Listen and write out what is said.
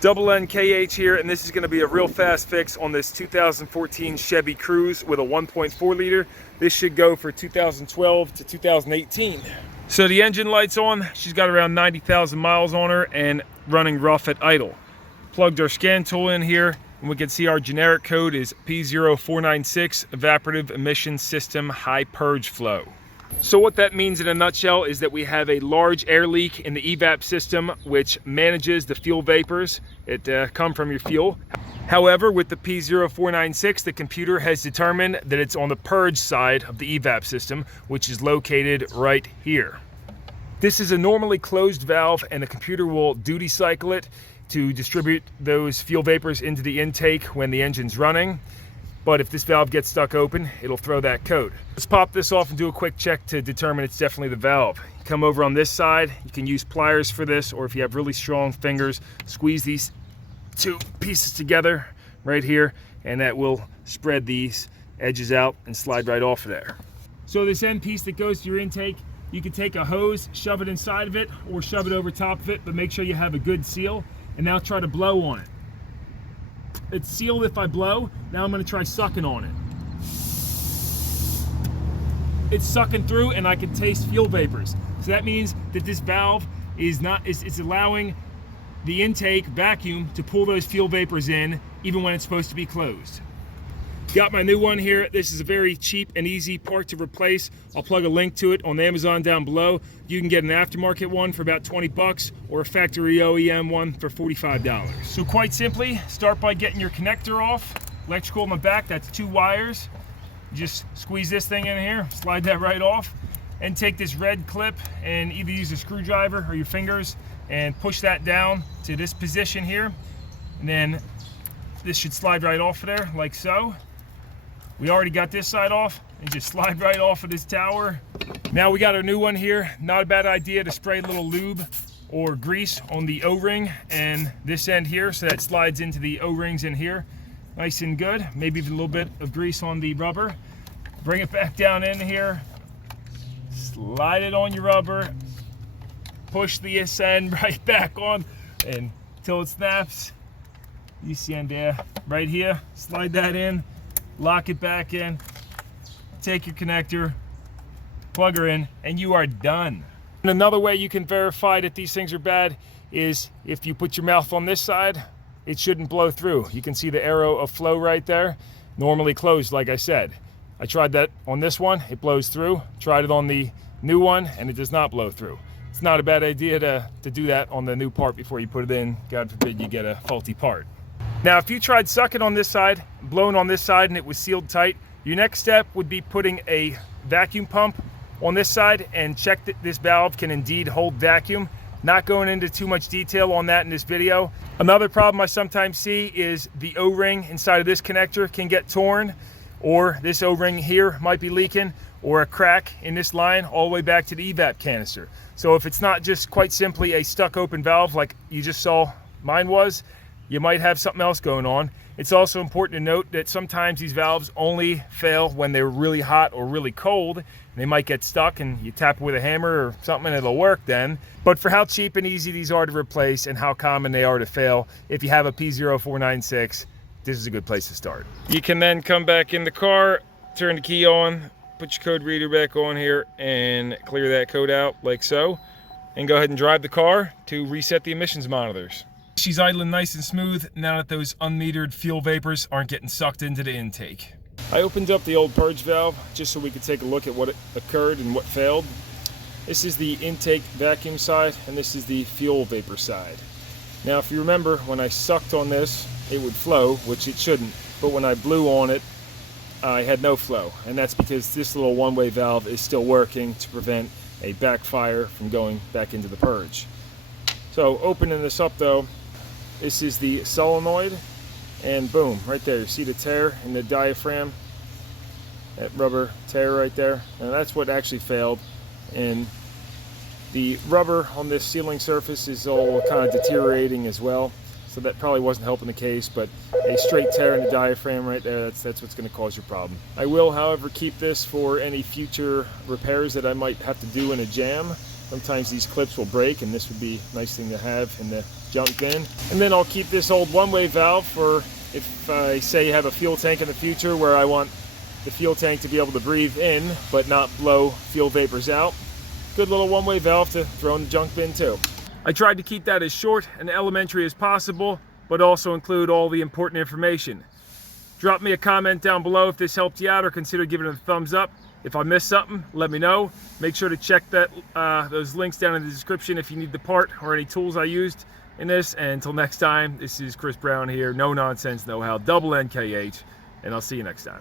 Double NKH here, and this is going to be a real fast fix on this 2014 Chevy Cruze with a 1.4 liter. This should go for 2012 to 2018. So the engine light's on. She's got around 90,000 miles on her and running rough at idle. Plugged our scan tool in here, and we can see our generic code is P0496, Evaporative Emission System High Purge Flow. So what that means in a nutshell is that we have a large air leak in the evap system which manages the fuel vapors that come from your fuel. However, with the P0496, the computer has determined that it's on the purge side of the evap system, which is located right here. This is a normally closed valve, and the computer will duty cycle it to distribute those fuel vapors into the intake when the engine's running. But if this valve gets stuck open, it'll throw that code. Let's pop this off and do a quick check to determine it's definitely the valve. Come over on this side. You can use pliers for this, or if you have really strong fingers, squeeze these two pieces together right here, and that will spread these edges out and slide right off of there. So this end piece that goes to your intake, you can take a hose, shove it inside of it, or shove it over top of it, but make sure you have a good seal, and now try to blow on it. It's sealed if I blow. Now I'm going to try sucking on it. It's sucking through, and I can taste fuel vapors. So that means that this valve is allowing the intake vacuum to pull those fuel vapors in even when it's supposed to be closed. Got my new one here. This is a very cheap and easy part to replace. I'll plug a link to it on Amazon down below. You can get an aftermarket one for about 20 bucks or a factory OEM one for $45. So quite simply, start by getting your connector off. Electrical in the back, that's 2 wires. Just squeeze this thing in here, slide that right off, and take this red clip and either use a screwdriver or your fingers and push that down to this position here. And then this should slide right off of there like so. We already got this side off, and just slide right off of this tower. Now we got our new one here. Not a bad idea to spray a little lube or grease on the O-ring and this end here, so that slides into the O-rings in here. Nice and good. Maybe even a little bit of grease on the rubber. Bring it back down in here. Slide it on your rubber. Push this end right back on until it snaps. You see in there, right here. Slide that in. Lock it back in, take your connector, plug her in, and you are done. And another way you can verify that these things are bad is if you put your mouth on this side, it shouldn't blow through. You can see the arrow of flow right there, normally closed like I said. I tried that on this one, it blows through. Tried it on the new one, and it does not blow through. It's not a bad idea to do that on the new part before you put it in. God forbid you get a faulty part. Now, if you tried sucking on this side, blowing on this side, and it was sealed tight, your next step would be putting a vacuum pump on this side and check that this valve can indeed hold vacuum. Not going into too much detail on that in this video. Another problem I sometimes see is the O-ring inside of this connector can get torn, or this O-ring here might be leaking, or a crack in this line all the way back to the evap canister. So if it's not just quite simply a stuck open valve like you just saw mine was, you might have something else going on. It's also important to note that sometimes these valves only fail when they're really hot or really cold, and they might get stuck, and you tap it with a hammer or something and it'll work then. But for how cheap and easy these are to replace and how common they are to fail, if you have a P0496, this is a good place to start. You can then come back in the car, turn the key on, put your code reader back on here and clear that code out like so, and go ahead and drive the car to reset the emissions monitors. She's idling nice and smooth now that those unmetered fuel vapors aren't getting sucked into the intake. I opened up the old purge valve just so we could take a look at what occurred and what failed. This is the intake vacuum side, and this is the fuel vapor side. Now, if you remember, when I sucked on this, it would flow, which it shouldn't, but when I blew on it, I had no flow, and that's because this little one-way valve is still working to prevent a backfire from going back into the purge. So opening this up though, this is the solenoid, and boom, right there, you see the tear in the diaphragm, that rubber tear right there, and that's what actually failed. And the rubber on this sealing surface is all kind of deteriorating as well, so that probably wasn't helping the case, but a straight tear in the diaphragm right there, that's what's going to cause your problem. I will, however, keep this for any future repairs that I might have to do in a jam. Sometimes these clips will break, and this would be a nice thing to have in the junk bin. And then I'll keep this old one-way valve for if I say you have a fuel tank in the future where I want the fuel tank to be able to breathe in but not blow fuel vapors out. Good little one-way valve to throw in the junk bin too. I tried to keep that as short and elementary as possible, but also include all the important information. Drop me a comment down below if this helped you out, or consider giving it a thumbs up. If I missed something, let me know. Make sure to check those links down in the description if you need the part or any tools I used in this. And until next time, this is Chris Brown here, No Nonsense Know How, double NKH, and I'll see you next time.